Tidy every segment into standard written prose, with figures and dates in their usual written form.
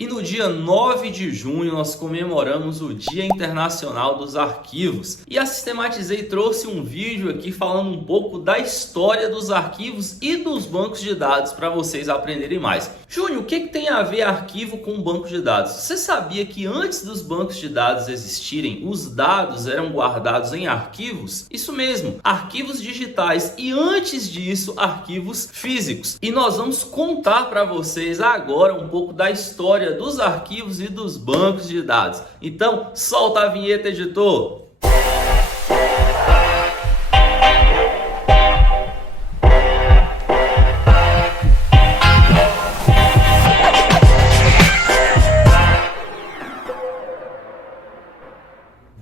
E no dia 9 de junho nós comemoramos o Dia Internacional dos Arquivos. E a Sistematizei trouxe um vídeo aqui falando um pouco da história dos arquivos e dos bancos de dados para vocês aprenderem mais. Júnior, o que tem a ver arquivo com banco de dados? Você sabia que antes dos bancos de dados existirem, os dados eram guardados em arquivos? Isso mesmo, arquivos digitais e antes disso, arquivos físicos. E nós vamos contar para vocês agora um pouco da história dos arquivos e dos bancos de dados. Então, solta a vinheta, editor!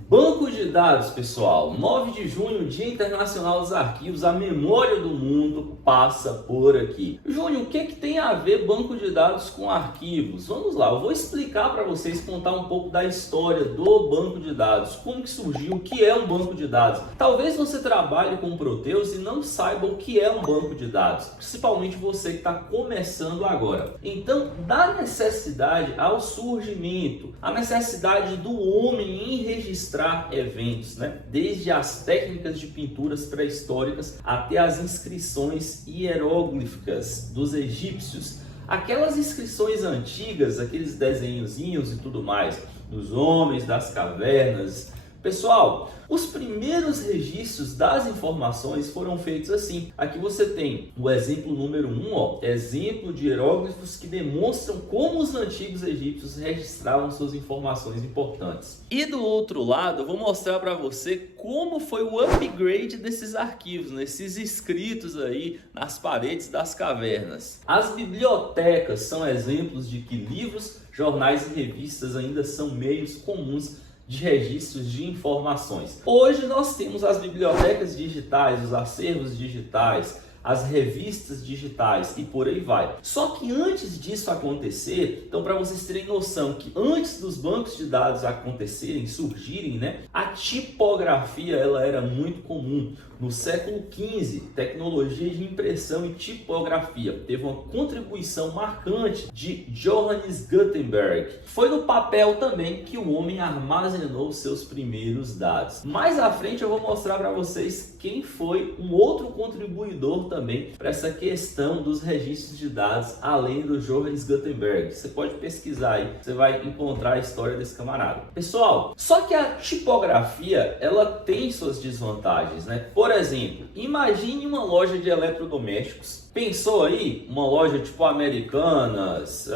Banco de dados, pessoal. 9 de junho, Dia Internacional dos Arquivos, a memória do mundo passa por aqui. Júnior, o que tem a ver banco de dados com arquivos? Vamos lá, eu vou explicar para vocês, contar um pouco da história do banco de dados, como que surgiu, o que é um banco de dados. Talvez você trabalhe com Proteus e não saiba o que é um banco de dados, principalmente você que está começando agora. Então, da necessidade ao surgimento, a necessidade do homem em registrar eventos, né? Desde as técnicas de pinturas pré-históricas até as inscrições hieróglifas dos egípcios, aquelas inscrições antigas, aqueles desenhozinhos e tudo mais, dos homens, das cavernas. Pessoal, os primeiros registros das informações foram feitos assim. Aqui você tem o exemplo número 1, exemplo de hieróglifos que demonstram como os antigos egípcios registravam suas informações importantes. E do outro lado, eu vou mostrar para você como foi o upgrade desses arquivos, nesses escritos aí nas paredes das cavernas. As bibliotecas são exemplos de que livros, jornais e revistas ainda são meios comuns de registros de informações. Hoje nós temos as bibliotecas digitais, os acervos digitais, as revistas digitais e por aí vai. Só que antes disso acontecer, então para vocês terem noção que antes dos bancos de dados acontecerem, surgirem, né, a tipografia ela era muito comum. No século XV, tecnologia de impressão e tipografia teve uma contribuição marcante de Johannes Gutenberg. Foi no papel também que o homem armazenou seus primeiros dados. Mais à frente eu vou mostrar para vocês quem foi um outro contribuidor também para essa questão dos registros de dados, além do Johannes Gutenberg. Você pode pesquisar aí, você vai encontrar a história desse camarada. Pessoal, só que a tipografia ela tem suas desvantagens, né? Por exemplo, imagine uma loja de eletrodomésticos. Pensou aí? Uma loja tipo Americanas,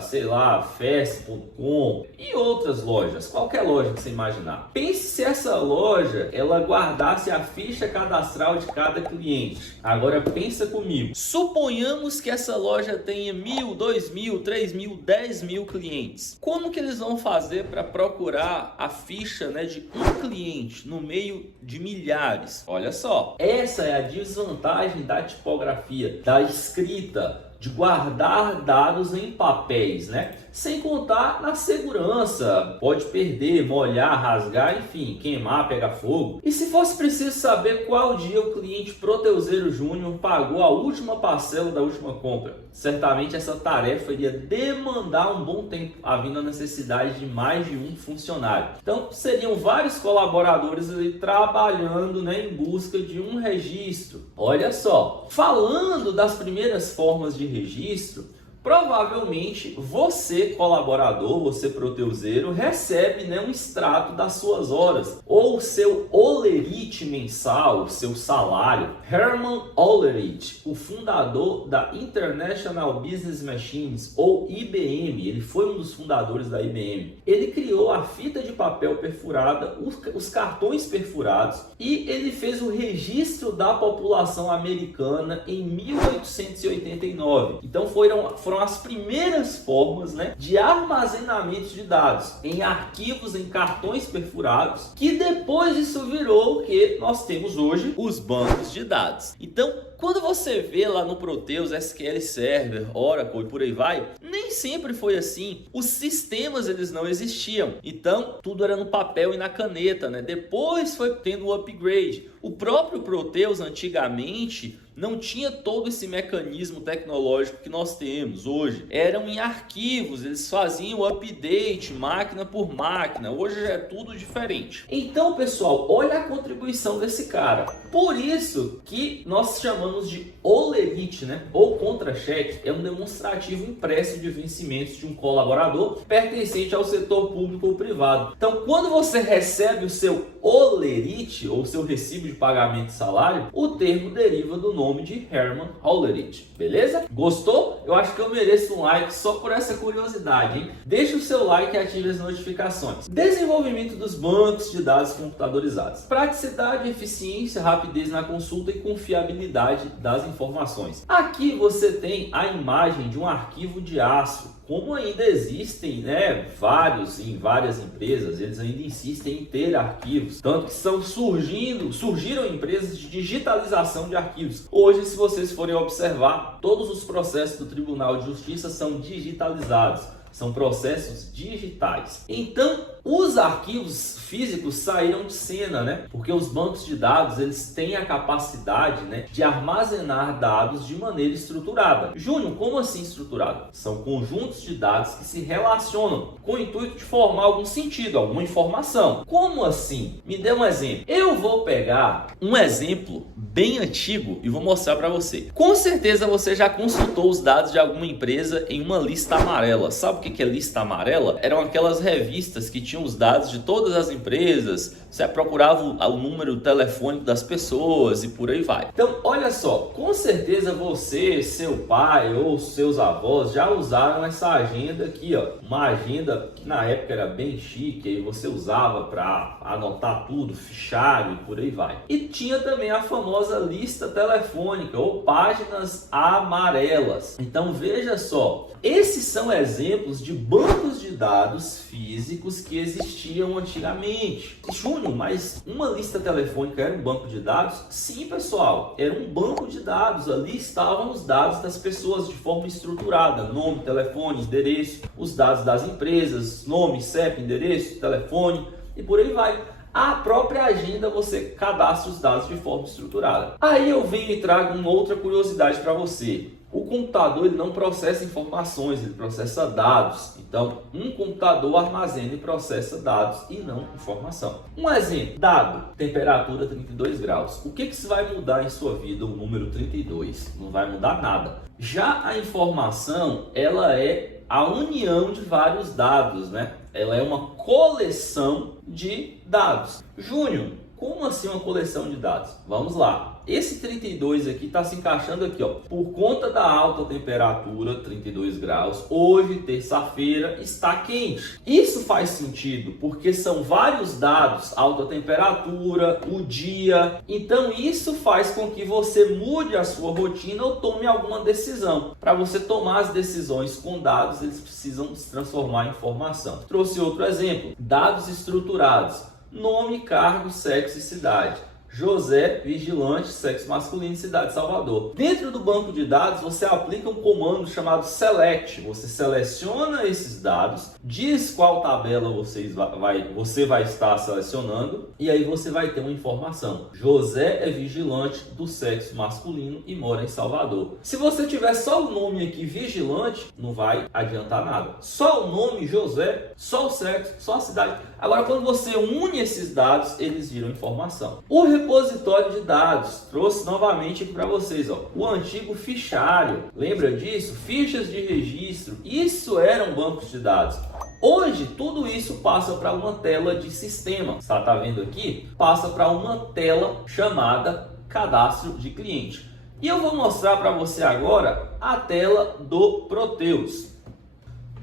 sei lá, Fast.com e outras lojas, qualquer loja que você imaginar. Pense se essa loja ela guardasse a ficha cadastral de cada cliente. Agora pensa comigo. Suponhamos que essa loja tenha 1.000, 2.000, 3.000, 10.000 clientes. Como que eles vão fazer para procurar a ficha, né, de um cliente no meio de milhares? Olha só, essa é a desvantagem da tipografia, da escrita, de guardar dados em papéis, né? Sem contar na segurança, pode perder, molhar, rasgar, enfim, queimar, pegar fogo. E se fosse preciso saber qual dia o cliente Proteuseiro Júnior pagou a última parcela da última compra, certamente essa tarefa iria demandar um bom tempo, havendo a necessidade de mais de um funcionário. Então, seriam vários colaboradores ali trabalhando, né, em busca de um registro. Olha só, falando das primeiras formas de registro, provavelmente você, colaborador, você proteuseiro, recebe, né, um extrato das suas horas ou seu holerite mensal, seu salário. Hermann Hollerith, o fundador da International Business Machines ou IBM, ele foi um dos fundadores da IBM. Ele criou a fita de papel perfurada, os cartões perfurados e ele fez o registro da população americana em 1889. Então foram as primeiras formas, né, de armazenamento de dados em arquivos, em cartões perfurados, que depois isso virou o que nós temos hoje, os bancos de dados. Então, Quando você vê lá no Proteus, SQL Server, Oracle e por aí vai, nem sempre foi assim. Os sistemas eles não existiam, então tudo era no papel e na caneta, né? Depois foi tendo o upgrade. O próprio Proteus antigamente não tinha todo esse mecanismo tecnológico que nós temos hoje. Eram em arquivos, eles faziam o update máquina por máquina. Hoje já é tudo diferente. Então, pessoal, olha a contribuição desse cara. Por isso que nós chamamos de Olerite, né? Ou contra-cheque é um demonstrativo impresso de vencimentos de um colaborador pertencente ao setor público ou privado. Então, quando você recebe o seu Olerite ou seu recibo de pagamento de salário, o termo deriva do nome de Hermann Hollerith, beleza? Gostou? Eu acho que eu mereço um like só por essa curiosidade, hein? Deixa o seu like e ative as notificações. Desenvolvimento dos bancos de dados computadorizados. Praticidade, eficiência, rapidez na consulta e confiabilidade das informações. Aqui você tem a imagem de um arquivo de aço. Como ainda existem, né, em várias empresas, eles ainda insistem em ter arquivos, tanto que surgiram empresas de digitalização de arquivos. Hoje, se vocês forem observar, todos os processos do Tribunal de Justiça são digitalizados. São processos digitais. Então, os arquivos físicos saíram de cena, né? Porque os bancos de dados, eles têm a capacidade, né, de armazenar dados de maneira estruturada. Júnior, como assim estruturado? São conjuntos de dados que se relacionam com o intuito de formar algum sentido, alguma informação. Como assim? Me dê um exemplo. Eu vou pegar um exemplo bem antigo e vou mostrar para você. Com certeza você já consultou os dados de alguma empresa em uma lista amarela. Sabe o que é lista amarela? Eram aquelas revistas que tinham os dados de todas as empresas. Você procurava o número telefônico das pessoas e por aí vai. Então, olha só, com certeza você, seu pai ou seus avós já usaram essa agenda aqui, ó. Uma agenda que na época era bem chique, aí você usava para anotar tudo, fichário e por aí vai. E tinha também a famosa lista telefônica ou páginas amarelas. Então, veja só, esses são exemplos de bancos de dados físicos que existiam antigamente. Júnior, mas uma lista telefônica era um banco de dados? Sim, pessoal, era um banco de dados. Ali estavam os dados das pessoas de forma estruturada: nome, telefone, endereço, os dados das empresas, nome, CEP, endereço, telefone e por aí vai. A própria agenda você cadastra os dados de forma estruturada. Aí eu venho e trago uma outra curiosidade para você. O computador ele não processa informações, ele processa dados. Então, um computador armazena e processa dados e não informação. Um exemplo, dado, temperatura 32 graus. O que isso vai mudar em sua vida, o número 32? Não vai mudar nada. Já a informação, ela é a união de vários dados, né? Ela é uma coleção de dados. Júnior, como assim uma coleção de dados? Vamos lá. Esse 32 aqui está se encaixando aqui, ó. Por conta da alta temperatura, 32 graus, hoje, terça-feira, está quente. Isso faz sentido, porque são vários dados, alta temperatura, o dia. Então isso faz com que você mude a sua rotina ou tome alguma decisão. Para você tomar as decisões com dados, eles precisam se transformar em informação. Trouxe outro exemplo, dados estruturados: nome, cargo, sexo e cidade. José, vigilante, sexo masculino, cidade de Salvador. Dentro do banco de dados, você aplica um comando chamado select. Você seleciona esses dados, diz qual tabela você vai estar selecionando e aí você vai ter uma informação. José é vigilante do sexo masculino e mora em Salvador. Se você tiver só o nome aqui, vigilante, não vai adiantar nada. Só o nome, José, só o sexo, só a cidade. Agora, quando você une esses dados, eles viram informação. O repositório de dados, trouxe novamente aqui para vocês, ó, o antigo fichário. Lembra disso? Fichas de registro. Isso eram bancos de dados. Hoje, tudo isso passa para uma tela de sistema. Você está vendo aqui? Passa para uma tela chamada cadastro de cliente. E eu vou mostrar para você agora a tela do Proteus.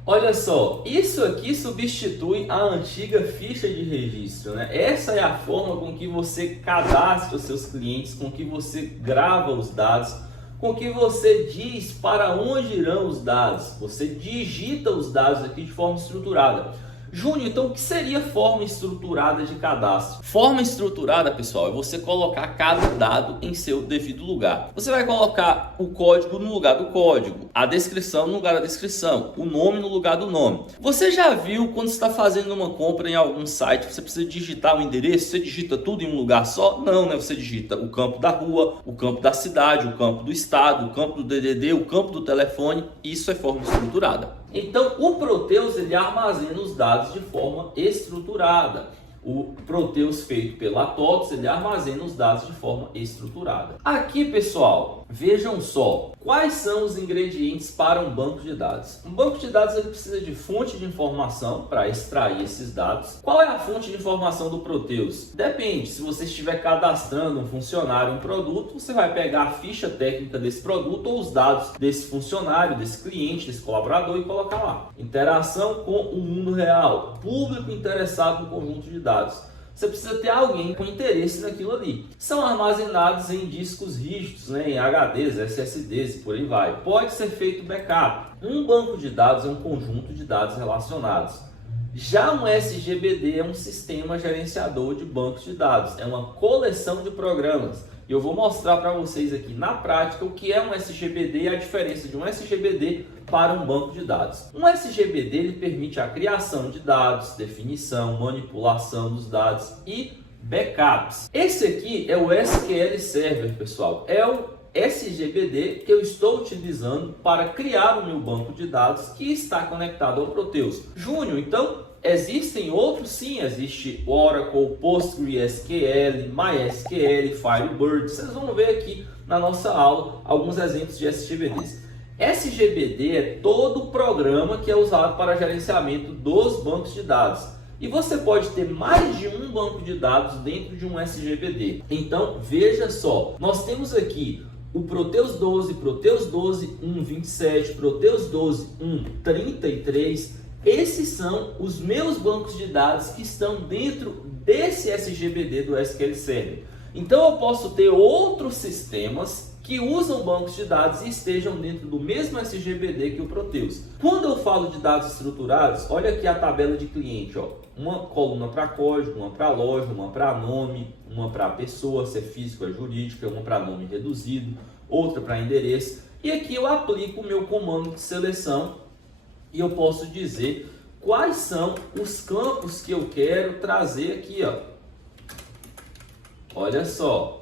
Olha só, isso aqui substitui a antiga ficha de registro, né? Essa é a forma com que você cadastra os seus clientes, com que você grava os dados, com que você diz para onde irão os dados. Você digita os dados aqui de forma estruturada. Júnior, então o que seria forma estruturada de cadastro? Forma estruturada, pessoal, é você colocar cada dado em seu devido lugar. Você vai colocar o código no lugar do código, a descrição no lugar da descrição, o nome no lugar do nome. Você já viu quando está fazendo uma compra em algum site, você precisa digitar um endereço, você digita tudo em um lugar só? Não, né? Você digita o campo da rua, o campo da cidade, o campo do estado, o campo do DDD, o campo do telefone. Isso é forma estruturada. Então, o Proteus ele armazena os dados de forma estruturada. O Proteus feito pela TOTOS, ele armazena os dados de forma estruturada. Aqui, pessoal, vejam só, quais são os ingredientes para um banco de dados? Um banco de dados ele precisa de fonte de informação para extrair esses dados. Qual é a fonte de informação do Proteus? Depende, se você estiver cadastrando um funcionário, um produto, você vai pegar a ficha técnica desse produto ou os dados desse funcionário, desse cliente, desse colaborador e colocar lá. Interação com o mundo real, público interessado no conjunto de dados. Você precisa ter alguém com interesse naquilo ali. São armazenados em discos rígidos, né, em HDs, SSDs e por aí vai. Pode ser feito backup. Um banco de dados é um conjunto de dados relacionados. Já um SGBD é um sistema gerenciador de bancos de dados. É uma coleção de programas. E eu vou mostrar para vocês aqui na prática o que é um SGBD e a diferença de um SGBD para um banco de dados. Um SGBD ele permite a criação de dados, definição, manipulação dos dados e backups. Esse aqui é o SQL Server, pessoal. É o SGBD que eu estou utilizando para criar o meu banco de dados que está conectado ao Proteus. Júnior, então existem outros? Sim, existe Oracle, PostgreSQL, MySQL, Firebird. Vocês vão ver aqui na nossa aula alguns exemplos de SGBDs. SGBD é todo o programa que é usado para gerenciamento dos bancos de dados. E você pode ter mais de um banco de dados dentro de um SGBD. Então, veja só, nós temos aqui o Proteus 12, Proteus 12 1.27, Proteus 12 1.33. Esses são os meus bancos de dados que estão dentro desse SGBD do SQL Server. Então eu posso ter outros sistemas que usam bancos de dados e estejam dentro do mesmo SGBD que o Proteus. Quando eu falo de dados estruturados, olha aqui a tabela de cliente, ó. Uma coluna para código, uma para loja, uma para nome, uma para pessoa, se é físico ou é jurídica, uma para nome reduzido, outra para endereço. E aqui eu aplico o meu comando de seleção e eu posso dizer quais são os campos que eu quero trazer aqui, ó. Olha só.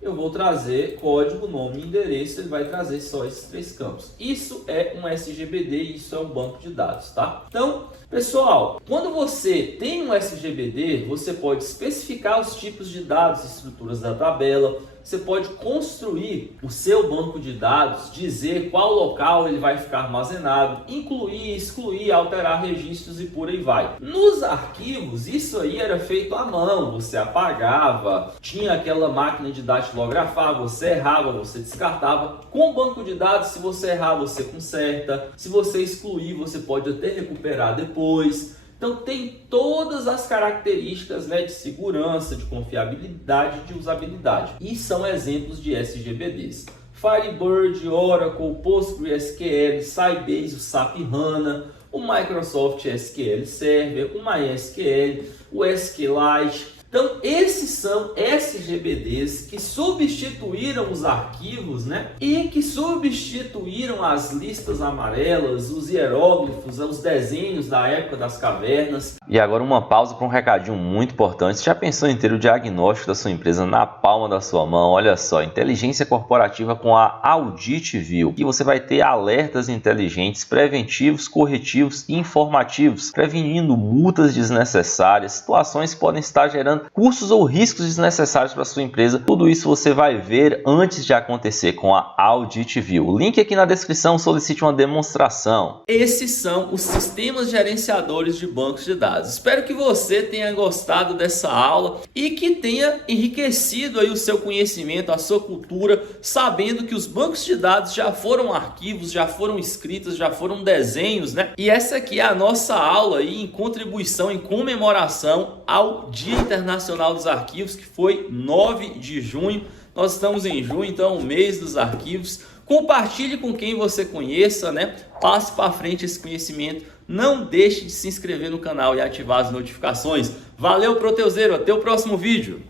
Eu vou trazer código, nome e endereço, ele vai trazer só esses três campos. Isso é um SGBD e isso é um banco de dados, tá? Então, pessoal, quando você tem um SGBD, você pode especificar os tipos de dados e estruturas da tabela, você pode construir o seu banco de dados, dizer qual local ele vai ficar armazenado, incluir, excluir, alterar registros e por aí vai. Nos arquivos, isso aí era feito à mão, você apagava, tinha aquela máquina de datilografar, você errava, você descartava. Com o banco de dados, se você errar, você conserta, se você excluir, você pode até recuperar depois. Então tem todas as características, né, de segurança, de confiabilidade, de usabilidade. E são exemplos de SGBDs. Firebird, Oracle, PostgreSQL, Sybase, o SAP HANA, o Microsoft SQL Server, o MySQL, o SQLite. Então, esses são SGBDs que substituíram os arquivos, né? E que substituíram as listas amarelas, os hieróglifos, os desenhos da época das cavernas. E agora uma pausa para um recadinho muito importante. Você já pensou em ter o diagnóstico da sua empresa na palma da sua mão? Olha só, inteligência corporativa com a Audit View. E você vai ter alertas inteligentes, preventivos, corretivos e informativos, prevenindo multas desnecessárias, situações que podem estar gerando custos ou riscos desnecessários para a sua empresa. Tudo isso você vai ver antes de acontecer com a Audit View. O link aqui na descrição, solicite uma demonstração. Esses são os sistemas gerenciadores de bancos de dados. Espero que você tenha gostado dessa aula e que tenha enriquecido aí o seu conhecimento, a sua cultura, sabendo que os bancos de dados já foram arquivos, já foram escritos, já foram desenhos, né? E essa aqui é a nossa aula aí em contribuição, em comemoração ao Dia Internacional dos Arquivos, que foi 9 de junho. Nós estamos em junho, então o mês dos arquivos. Compartilhe com quem você conheça, né? Passe para frente esse conhecimento. Não deixe de se inscrever no canal e ativar as notificações. Valeu, Proteuzeiro, até o próximo vídeo.